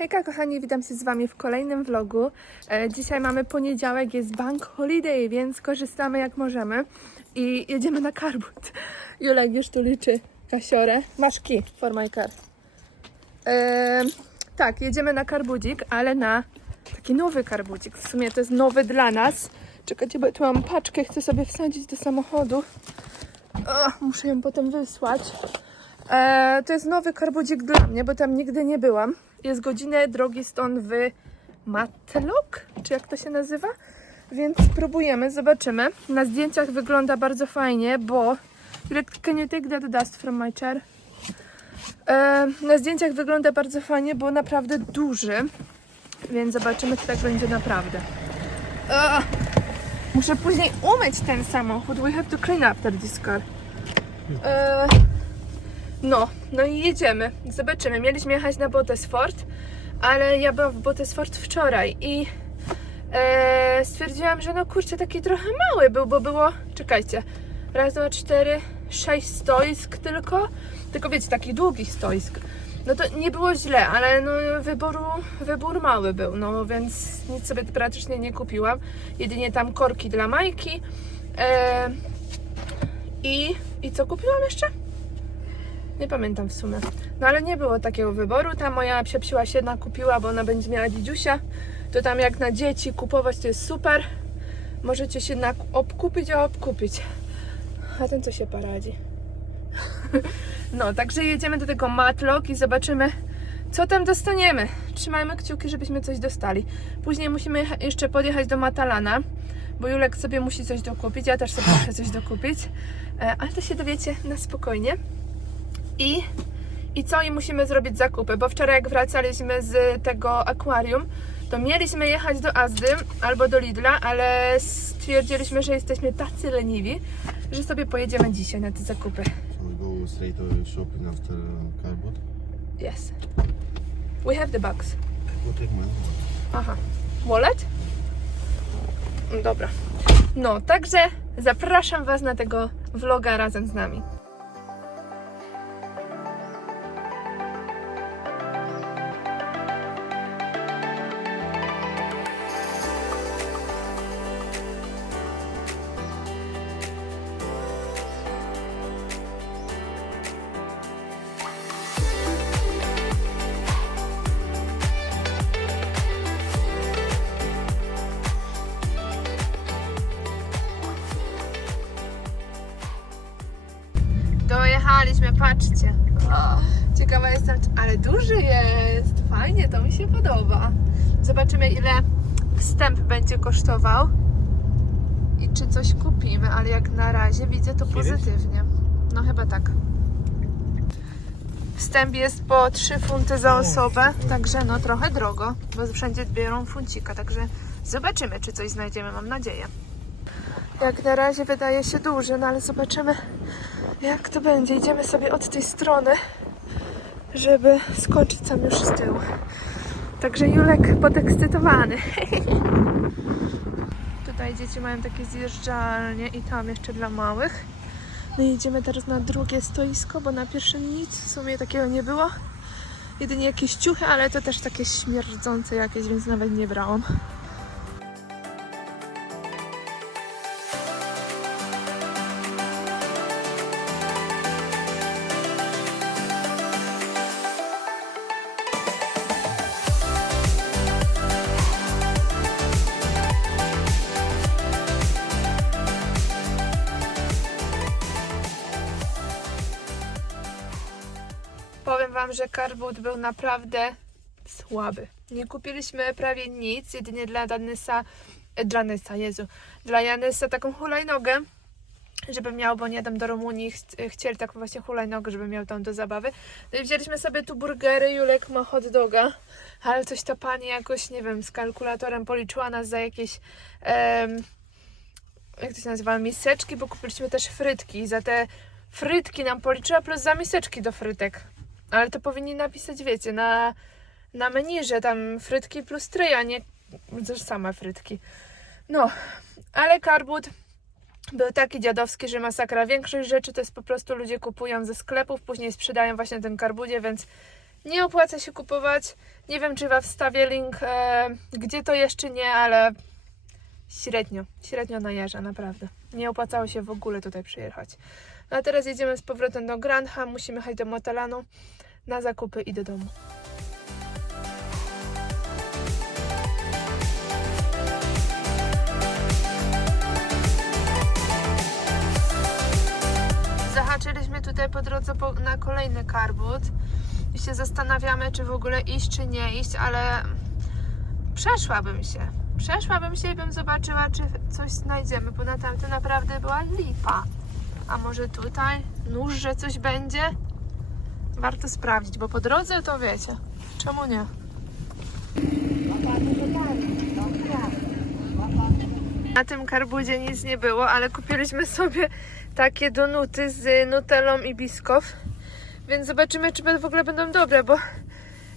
Hejka kochani, witam się z Wami w kolejnym vlogu. E, dzisiaj mamy poniedziałek, jest bank holiday, więc korzystamy jak możemy i jedziemy na karbut. Julek już tu liczy kasiorę. Masz key for my car. E, tak, jedziemy na karbudzik, ale na taki nowy karbudzik. W sumie to jest nowy dla nas. Czekajcie, bo tu mam paczkę, chcę sobie wsadzić do samochodu. O, muszę ją potem wysłać. E, to jest nowy karbudzik dla mnie, bo tam nigdy nie byłam. Jest godzinę drogi stąd w Matlock, czy jak to się nazywa? Więc spróbujemy, zobaczymy. Na zdjęciach wygląda bardzo fajnie, bo... Can you take that dust from my chair? E, na zdjęciach wygląda bardzo fajnie, bo naprawdę duży. Więc zobaczymy, czy tak będzie naprawdę. Ugh. Muszę później umyć ten samochód. We have to clean after this car. E, no, no i jedziemy. Zobaczymy. Mieliśmy jechać na Bottesford, ale ja byłam w Bottesford wczoraj i e, stwierdziłam, że no kurczę, taki trochę mały był, bo było, czekajcie, raz, dwa, cztery, sześć stoisk tylko, tylko wiecie, taki długi stoisk. No to nie było źle, ale no wyboru, wybór mały był, no więc nic sobie praktycznie nie kupiłam. Jedynie tam korki dla Majki. E, i, I co kupiłam jeszcze? Nie pamiętam w sumie. No ale nie było takiego wyboru. Ta moja psiapsiła się jedna kupiła, bo ona będzie miała dzidziusia. To tam jak na dzieci kupować to jest super. Możecie się na obkupić, a obkupić. A ten co się paradzi. No, także jedziemy do tego Matlock i zobaczymy, co tam dostaniemy. Trzymajmy kciuki, żebyśmy coś dostali. Później musimy jeszcze podjechać do Matalana, bo Julek sobie musi coś dokupić, ja też sobie muszę coś dokupić. E, Ale to się dowiecie na spokojnie. I, I co? I musimy zrobić zakupy, bo wczoraj jak wracaliśmy z tego akwarium, to mieliśmy jechać do Azdy albo do Lidla, ale stwierdziliśmy, że jesteśmy tacy leniwi, że sobie pojedziemy dzisiaj na te zakupy. Shall we go straight to shopping after cardboard? Yes. We have the bags. Take. Aha. Wallet? Dobra. No, także zapraszam Was na tego vloga razem z nami. Czy- ale duży jest. Fajnie, to mi się podoba. Zobaczymy, ile wstęp będzie kosztował i czy coś kupimy, ale jak na razie widzę to pozytywnie. No chyba tak. Wstęp jest po 3 funty za osobę, także no trochę drogo, bo wszędzie biorą funcika, także zobaczymy, czy coś znajdziemy, mam nadzieję. Jak na razie wydaje się duży, no ale zobaczymy, jak to będzie. Idziemy sobie od tej strony, żeby skoczyć sam już z tyłu. Także Julek podekscytowany. Tutaj dzieci mają takie zjeżdżalnie i tam jeszcze dla małych. No i idziemy teraz na drugie stoisko, bo na pierwszym nic w sumie takiego nie było. Jedynie jakieś ciuchy, ale to też takie śmierdzące jakieś, więc nawet nie brałam. Wam, że karbut był naprawdę słaby. Nie kupiliśmy prawie nic, jedynie dla Danysa, e, dla Nysa, Jezu, dla Janysa taką hulajnogę, żeby miał, bo nie dam do Rumunii, ch- chcieli taką właśnie hulajnogę, żeby miał tam do zabawy. No i wzięliśmy sobie tu burgery, Julek ma hot doga, ale coś ta pani jakoś, nie wiem, z kalkulatorem policzyła nas za jakieś, em, jak to się nazywa, miseczki, bo kupiliśmy też frytki. Za te frytki nam policzyła plus za miseczki do frytek. Ale to powinni napisać, wiecie, na, na menu, że tam frytki plus tray, a nie że same frytki. No, ale karbut był taki dziadowski, że masakra. Większość rzeczy to jest po prostu ludzie kupują ze sklepów, później sprzedają właśnie tym karbudzie, więc Nie opłaca się kupować. Nie wiem, czy Wam wstawię link, e, gdzie to jeszcze nie, ale średnio, średnio najeżdża, naprawdę. Nie opłacało się w ogóle tutaj przyjechać. No a teraz jedziemy z powrotem do Granha, musimy jechać do Motelanu na zakupy i do domu. Zahaczyliśmy tutaj po drodze po, na kolejny karbut i się zastanawiamy, czy w ogóle iść, czy nie iść, ale przeszłabym się. Przeszłabym się i bym zobaczyła, czy coś znajdziemy, bo na tamtym naprawdę była lipa. A może tutaj nóż, że coś będzie? Warto sprawdzić, bo po drodze to wiecie. Czemu nie? Na tym karbudzie nic nie było, ale kupiliśmy sobie takie donuty z nutellą i biskow. Więc zobaczymy, czy w ogóle będą dobre, bo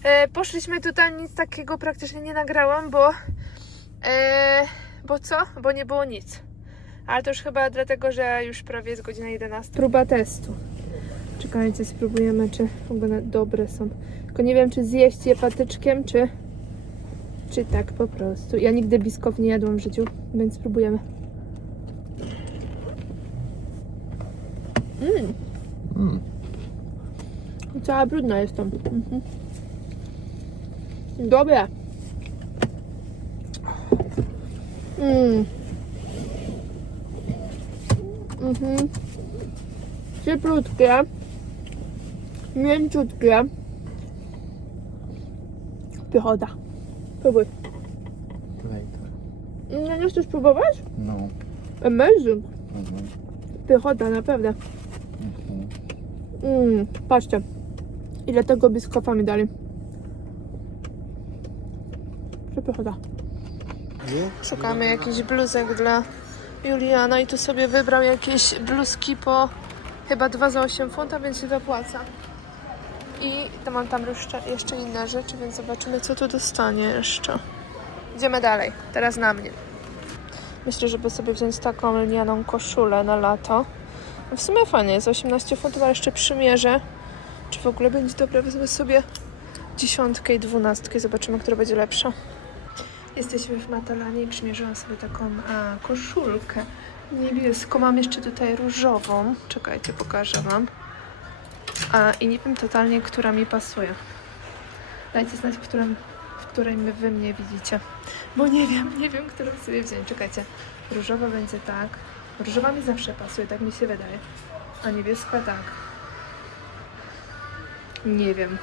e, poszliśmy tutaj, nic takiego praktycznie nie nagrałam, bo e, bo co? Bo nie było nic. Ale to już chyba dlatego, że już prawie jest godzina 11. Próba testu. Czekajcie, spróbujemy, czy w ogóle dobre są. Tylko nie wiem, czy zjeść je patyczkiem, czy czy tak po prostu. Ja nigdy biskow nie jadłam w życiu, więc spróbujemy. Mmm. Mm. Cała brudna jestem. Mhm. Dobre. Mmm. Mhm. Cieplutkie. Mięciutkie. Pychota. Próbuj. Later. Nie, nie chcesz próbować? No. Amazing. Mhm. Pychota, naprawdę. Mhm. Mmm, patrzcie. Ile tego biskofa mi dali. Przepychota. Szukamy jakichś bluzek dla Juliana i tu sobie wybrał jakieś bluzki po chyba 2 za 8 funta, więc się to opłaca. I to mam tam jeszcze, jeszcze inne rzeczy, więc zobaczymy co tu dostanie jeszcze. Idziemy dalej, teraz na mnie. Myślę, żeby sobie wziąć taką lnianą koszulę na lato. W sumie fajnie jest, 18 funtów, ale jeszcze przymierzę. Czy w ogóle będzie dobre? Wezmę sobie dziesiątkę i dwunastkę, zobaczymy, która będzie lepsza. Jesteśmy w Matalanie i przymierzyłam sobie taką a, koszulkę niebieską. Mam jeszcze tutaj różową. Czekajcie, pokażę Wam. A, I nie wiem totalnie, która mi pasuje. Dajcie znać, w, którym, w której Wy mnie widzicie. Bo nie wiem, nie wiem, którą sobie wziąć. Czekajcie, różowa będzie tak. Różowa mi zawsze pasuje, tak mi się wydaje. A niebieska tak. Nie wiem.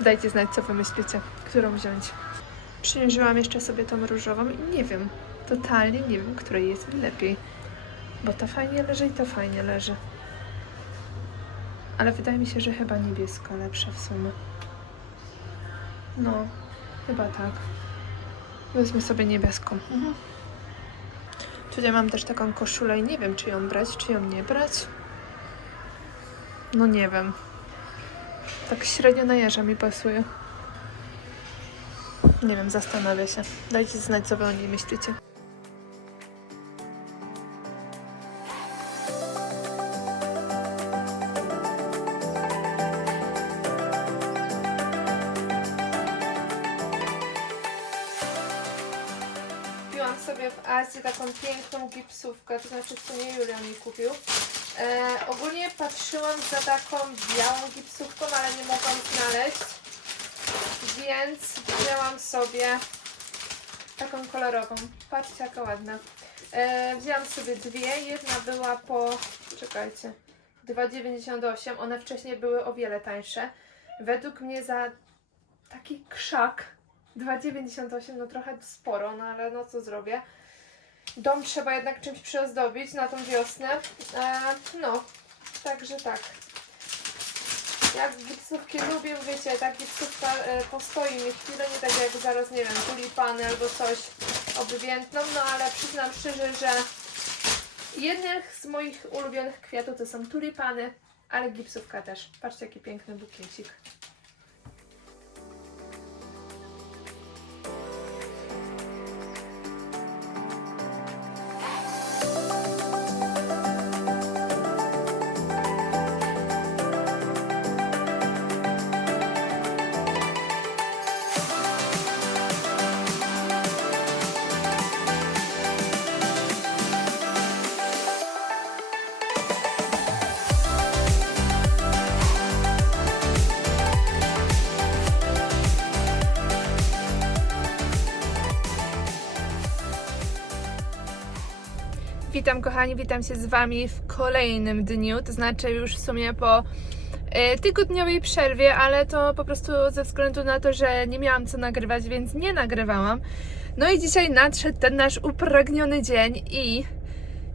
Dajcie znać, co wy myślicie, którą wziąć. Przymierzyłam jeszcze sobie tą różową i nie wiem, totalnie nie wiem, której jest mi lepiej. Bo ta fajnie leży i ta fajnie leży. Ale wydaje mi się, że chyba niebieska lepsza w sumie. No, chyba tak. Wezmę sobie niebieską. Mhm. Tutaj mam też taką koszulę i nie wiem, czy ją brać, czy ją nie brać. No nie wiem. Tak średnio na jeża mi pasuje. Nie wiem, zastanawiam się. Dajcie znać, co wy o niej myślicie. Kupiłam sobie w Azji taką piękną gipsówkę, to znaczy w sumie Julian mi kupił. E, ogólnie patrzyłam za taką białą gipsówką, ale nie mogłam znaleźć, więc wzięłam sobie taką kolorową. Patrzcie jaka ładna. E, wzięłam sobie dwie, jedna była po, czekajcie, 2,98, one wcześniej były o wiele tańsze. Według mnie za taki krzak 2,98 no trochę sporo, no ale no co zrobię. Dom trzeba jednak czymś przyozdobić na tą wiosnę. E, no, także tak. Jak gipsówki lubię, wiecie, ta gipsówka e, postoi mi chwilę, nie tak jak zaraz, nie wiem, tulipany albo coś obwiętną, no ale przyznam szczerze, że jednych z moich ulubionych kwiatów to są tulipany, ale gipsówka też. Patrzcie, jaki piękny bukiecik. Witam kochani, witam się z Wami w kolejnym dniu, to znaczy już w sumie po e, tygodniowej przerwie, ale to po prostu ze względu na to, że nie miałam co nagrywać, więc nie nagrywałam. No i dzisiaj nadszedł ten nasz upragniony dzień i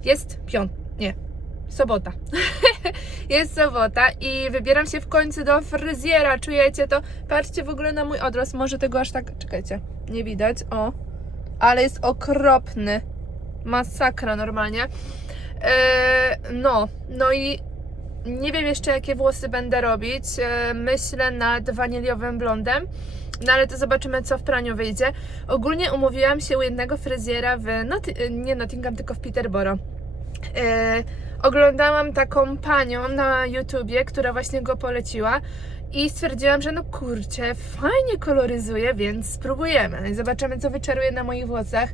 jest piąt... nie, sobota. jest sobota i wybieram się w końcu do fryzjera, czujecie to? Patrzcie w ogóle na mój odrost, może tego aż tak, czekajcie, nie widać, o. Ale jest okropny masakra normalnie. Eee, no, no i nie wiem jeszcze jakie włosy będę robić. Eee, myślę nad waniliowym blondem. No ale to zobaczymy, co w praniu wyjdzie. Ogólnie umówiłam się u jednego fryzjera w, Not- nie Nottingham, tylko w Peterborough. Eee, oglądałam taką panią na YouTubie, która właśnie go poleciła i stwierdziłam, że no kurczę, fajnie koloryzuje, więc spróbujemy. No i zobaczymy, co wyczaruje na moich włosach.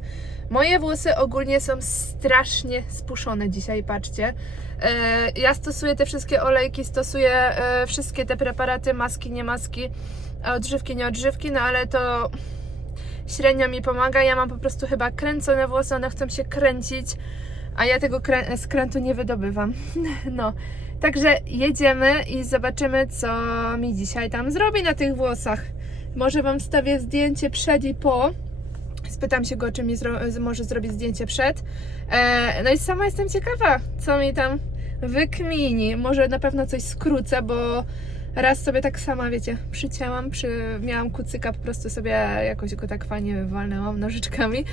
Moje włosy ogólnie są strasznie spuszone dzisiaj, patrzcie. E, ja stosuję te wszystkie olejki, stosuję e, wszystkie te preparaty, maski, nie maski, odżywki, nie odżywki, no ale to średnio mi pomaga. Ja mam po prostu chyba kręcone włosy, one chcą się kręcić, a ja tego krę- skrętu nie wydobywam. No, także jedziemy i zobaczymy, co mi dzisiaj tam zrobi na tych włosach. Może Wam wstawię zdjęcie przed i po. Spytam się go, czy mi zro- może zrobić zdjęcie przed. E, no i sama jestem ciekawa, co mi tam wykmini. Może na pewno coś skrócę, bo raz sobie tak sama, wiecie, przycięłam, przy, miałam kucyka, po prostu sobie jakoś go tak fajnie wywalnęłam nożyczkami.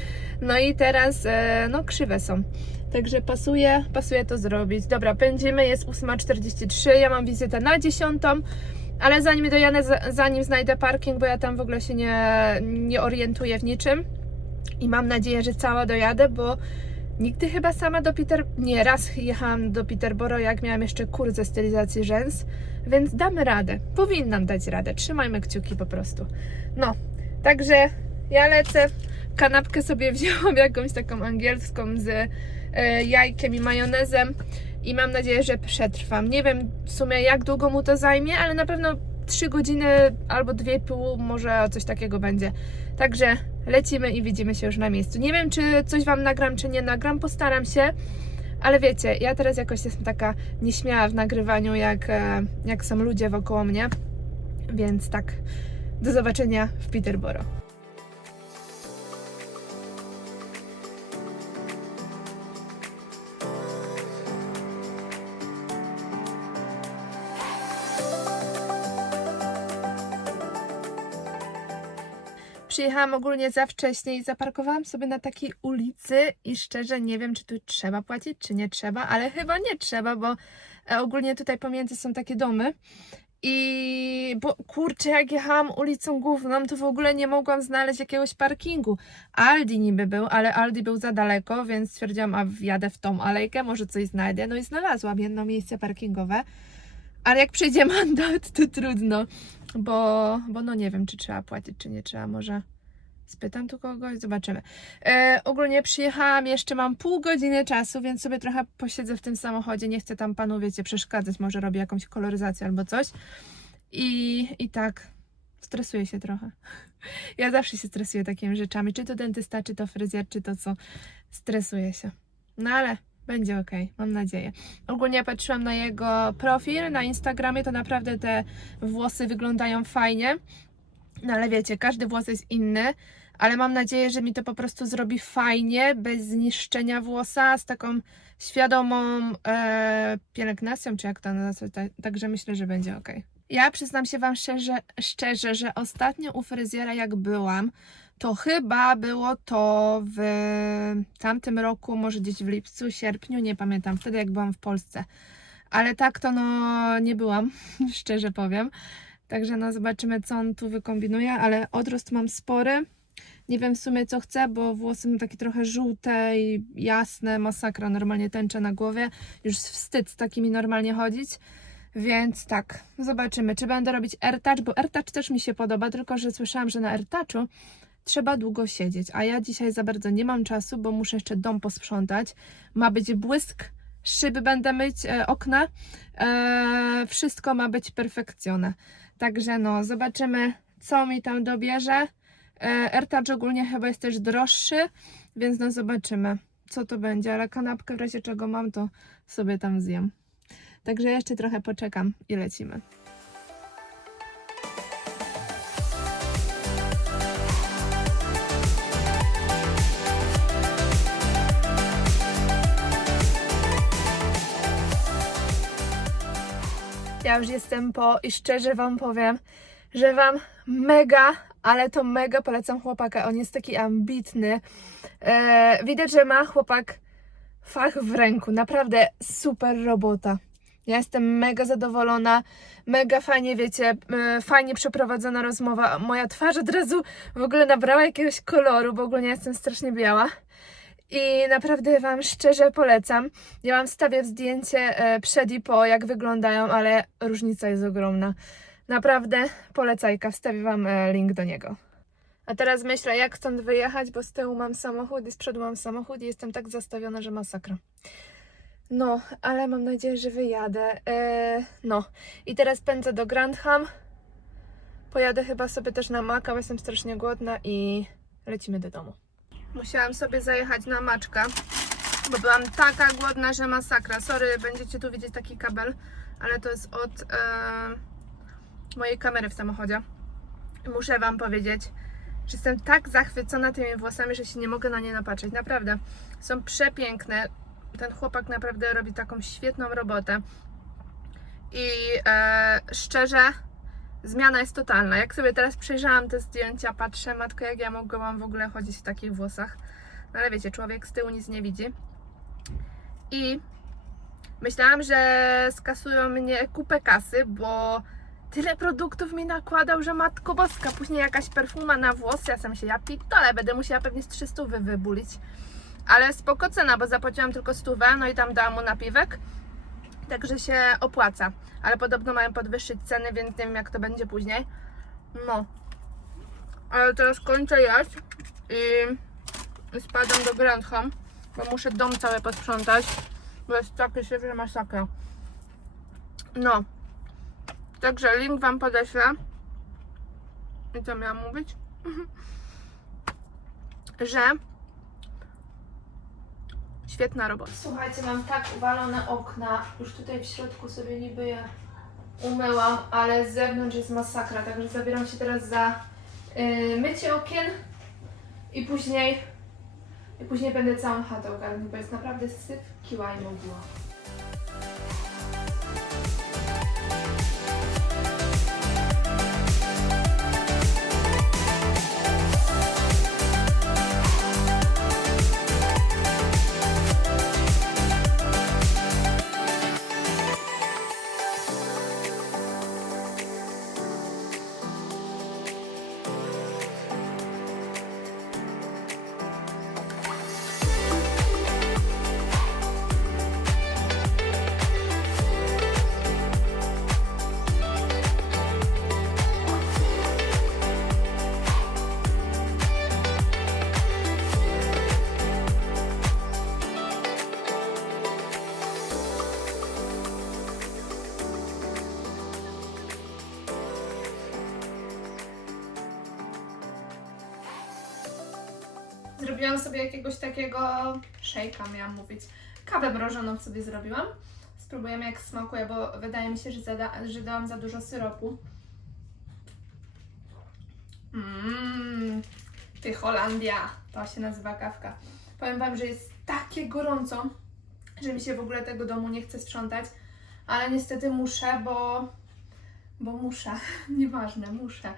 No i teraz, e, no krzywe są. Także pasuje, pasuje to zrobić. Dobra, pędzimy, jest 8.43, ja mam wizytę na 10. Ale zanim dojadę, za- zanim znajdę parking, bo ja tam w ogóle się nie, nie orientuję w niczym i mam nadzieję, że cała dojadę, bo nigdy chyba sama do Peter... Nie, raz jechałam do Peterborough, jak miałam jeszcze kurs ze stylizacji rzęs, więc damy radę. Powinnam dać radę. Trzymajmy kciuki po prostu. No, także ja lecę. Kanapkę sobie wzięłam jakąś taką angielską z e, jajkiem i majonezem i mam nadzieję, że przetrwam. Nie wiem w sumie jak długo mu to zajmie, ale na pewno 3 godziny albo 2,5 może coś takiego będzie. Także lecimy i widzimy się już na miejscu. Nie wiem, czy coś Wam nagram, czy nie nagram, postaram się, ale wiecie, ja teraz jakoś jestem taka nieśmiała w nagrywaniu, jak, e, jak są ludzie wokoło mnie, więc tak, do zobaczenia w Peterborough. Przyjechałam ogólnie za wcześnie i zaparkowałam sobie na takiej ulicy i szczerze nie wiem, czy tu trzeba płacić, czy nie trzeba, ale chyba nie trzeba, bo e, ogólnie tutaj pomiędzy są takie domy i bo kurczę, jak jechałam ulicą główną, to w ogóle nie mogłam znaleźć jakiegoś parkingu. Aldi niby był, ale Aldi był za daleko, więc stwierdziłam, a wjadę w tą alejkę, może coś znajdę. No i znalazłam jedno miejsce parkingowe. Ale jak przyjdzie mandat, to trudno, bo, bo no nie wiem, czy trzeba płacić, czy nie trzeba. Może spytam tu kogoś, zobaczymy. E, ogólnie przyjechałam, jeszcze mam pół godziny czasu, więc sobie trochę posiedzę w tym samochodzie. Nie chcę tam panu, wiecie, przeszkadzać. Może robię jakąś koloryzację albo coś. I, i tak, stresuję się trochę. Ja zawsze się stresuję takimi rzeczami. Czy to dentysta, czy to fryzjer, czy to co. Stresuję się. No ale będzie ok, mam nadzieję. Ogólnie patrzyłam na jego profil na Instagramie, to naprawdę te włosy wyglądają fajnie. No ale wiecie, każdy włos jest inny, ale mam nadzieję, że mi to po prostu zrobi fajnie, bez zniszczenia włosa, z taką świadomą e, pielęgnacją, czy jak to nazwać, tak, także myślę, że będzie ok. Ja przyznam się Wam szczerze, szczerze, że ostatnio u fryzjera jak byłam, to chyba było to w tamtym roku, może gdzieś w lipcu, sierpniu, nie pamiętam, wtedy jak byłam w Polsce. Ale tak to no nie byłam, szczerze powiem. Także no zobaczymy, co on tu wykombinuje, ale odrost mam spory. Nie wiem w sumie co chcę, bo włosy mam takie trochę żółte i jasne, masakra, normalnie tęczę na głowie. Już wstyd z takimi normalnie chodzić. Więc tak, zobaczymy, czy będę robić AirTouch, bo AirTouch też mi się podoba, tylko że słyszałam, że na AirTouchu trzeba długo siedzieć, a ja dzisiaj za bardzo nie mam czasu, bo muszę jeszcze dom posprzątać. Ma być błysk, szyby będę myć, e, okna, e, wszystko ma być perfekcjone. Także no, zobaczymy, co mi tam dobierze. E, AirTouch ogólnie chyba jest też droższy, więc no zobaczymy, co to będzie, ale kanapkę w razie czego mam, to sobie tam zjem. Także jeszcze trochę poczekam i lecimy. Ja już jestem po i szczerze Wam powiem, że Wam mega, ale to mega polecam chłopaka. On jest taki ambitny. E, widać, że ma chłopak fach w ręku. Naprawdę super robota. Ja jestem mega zadowolona, mega fajnie, wiecie, fajnie przeprowadzona rozmowa. Moja twarz od razu w ogóle nabrała jakiegoś koloru, bo ogólnie jestem strasznie biała. I naprawdę Wam szczerze polecam. Ja Wam wstawię w zdjęcie e, przed i po, jak wyglądają, ale różnica jest ogromna. Naprawdę polecajka, wstawię Wam e, link do niego. A teraz myślę, jak stąd wyjechać, bo z tyłu mam samochód i z przodu mam samochód i jestem tak zastawiona, że masakra. No, ale mam nadzieję, że wyjadę. E, no, i teraz pędzę do Grantham. Pojadę chyba sobie też na Maka, bo jestem strasznie głodna i lecimy do domu. Musiałam sobie zajechać na maczka, bo byłam taka głodna, że masakra. Sorry, będziecie tu widzieć taki kabel, ale to jest od e, mojej kamery w samochodzie. Muszę Wam powiedzieć, że jestem tak zachwycona tymi włosami, że się nie mogę na nie napatrzeć. Naprawdę, są przepiękne. Ten chłopak naprawdę robi taką świetną robotę. I e, szczerze, zmiana jest totalna. Jak sobie teraz przejrzałam te zdjęcia, patrzę, matko, jak ja mogłam w ogóle chodzić w takich włosach. No ale wiecie, człowiek z tyłu nic nie widzi. I myślałam, że skasują mnie kupę kasy, bo tyle produktów mi nakładał, że matko boska. Później jakaś perfuma na włosy, ja sam się, ja pitole, będę musiała pewnie z 300 wybulić. Ale spoko cena, bo zapłaciłam tylko stówę, no i tam dałam mu napiwek także się opłaca. Ale podobno mają podwyższyć ceny, więc nie wiem jak to będzie później. No. Ale teraz kończę jeść i spadam do Grantham, bo muszę dom cały posprzątać, bo jest taki syf, że masakra. No. Także link Wam podeślę. I co miałam mówić? że Świetna robota. Słuchajcie, mam tak uwalone okna. Już tutaj w środku sobie niby je umyłam, ale z zewnątrz jest masakra. Także zabieram się teraz za yy, mycie okien i później i później będę całą chatę ogarniać, bo jest naprawdę syf, kiła i mogiła. Zrobiłam sobie jakiegoś takiego szejka, miałam mówić. Kawę mrożoną sobie zrobiłam. Spróbujemy jak smakuje, bo wydaje mi się, że, zada, że dałam za dużo syropu. Mmm, ty Holandia, to się nazywa kawka. Powiem Wam, że jest takie gorąco, że mi się w ogóle tego domu nie chce sprzątać, ale niestety muszę, bo, bo muszę, nieważne, muszę.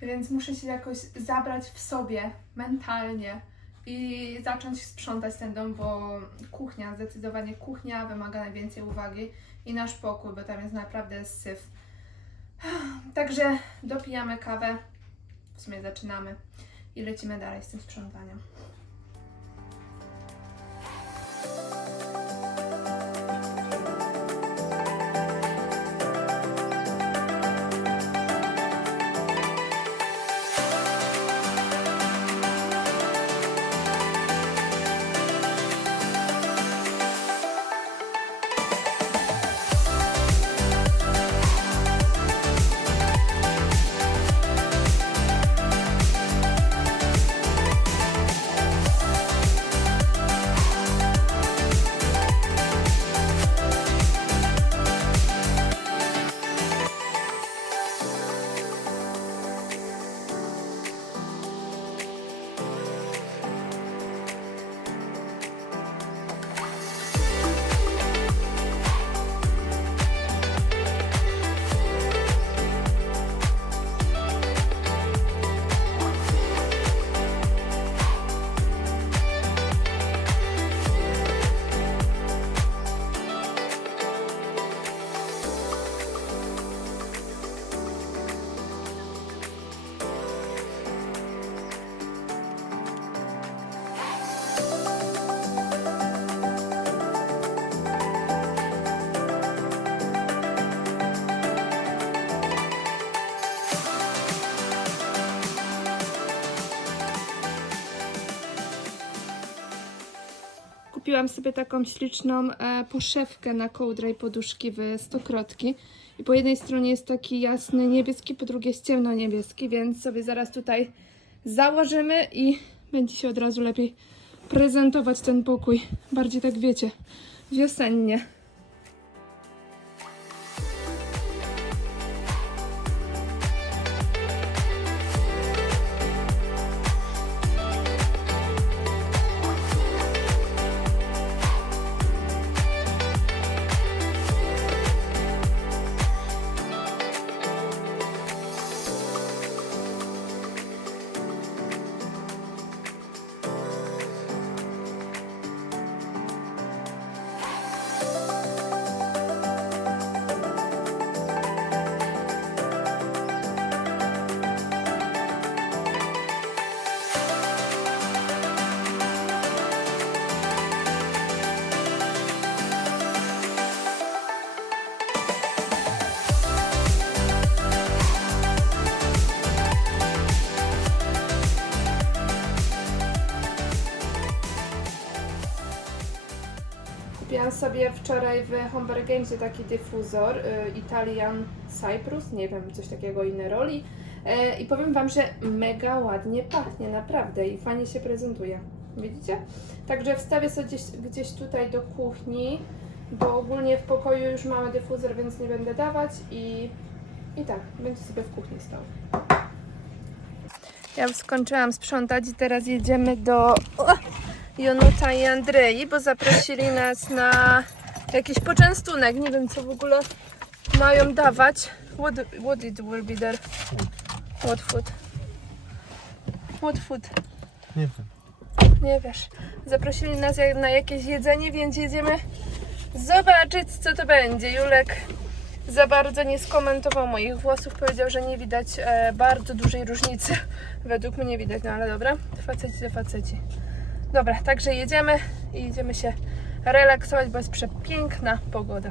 Więc muszę się jakoś zabrać w sobie mentalnie i zacząć sprzątać ten dom, bo kuchnia, zdecydowanie kuchnia wymaga najwięcej uwagi i nasz pokój, bo tam jest naprawdę syf. Także dopijamy kawę, w sumie zaczynamy i lecimy dalej z tym sprzątaniem. Kupiłam sobie taką śliczną e, poszewkę na kołdrę i poduszki w stokrotki. I po jednej stronie jest taki jasny niebieski, po drugiej jest ciemno niebieski, więc sobie zaraz tutaj założymy i będzie się od razu lepiej prezentować ten pokój. Bardziej tak wiecie, wiosennie. Sobie wczoraj w Homber Gamesie taki dyfuzor y, Italian Cyprus, nie wiem, coś takiego innej roli. E, I powiem Wam, że mega ładnie pachnie, naprawdę i fajnie się prezentuje. Widzicie? Także wstawię sobie gdzieś, gdzieś tutaj do kuchni, bo ogólnie w pokoju już mamy dyfuzor, więc nie będę dawać i, i tak, będzie sobie w kuchni stał. Ja już skończyłam sprzątać i teraz jedziemy do Jonuta i Andrei, bo zaprosili nas na jakiś poczęstunek. Nie wiem, co w ogóle mają dawać. What, what it will be there? What food? What food? Nie wiem. Nie wiesz. Zaprosili nas na jakieś jedzenie, więc jedziemy zobaczyć, co to będzie. Julek za bardzo nie skomentował moich włosów. Powiedział, że nie widać e, bardzo dużej różnicy. Według mnie widać, no ale dobra. Faceci to faceci. Dobra, także jedziemy i jedziemy się relaksować, bo jest przepiękna pogoda.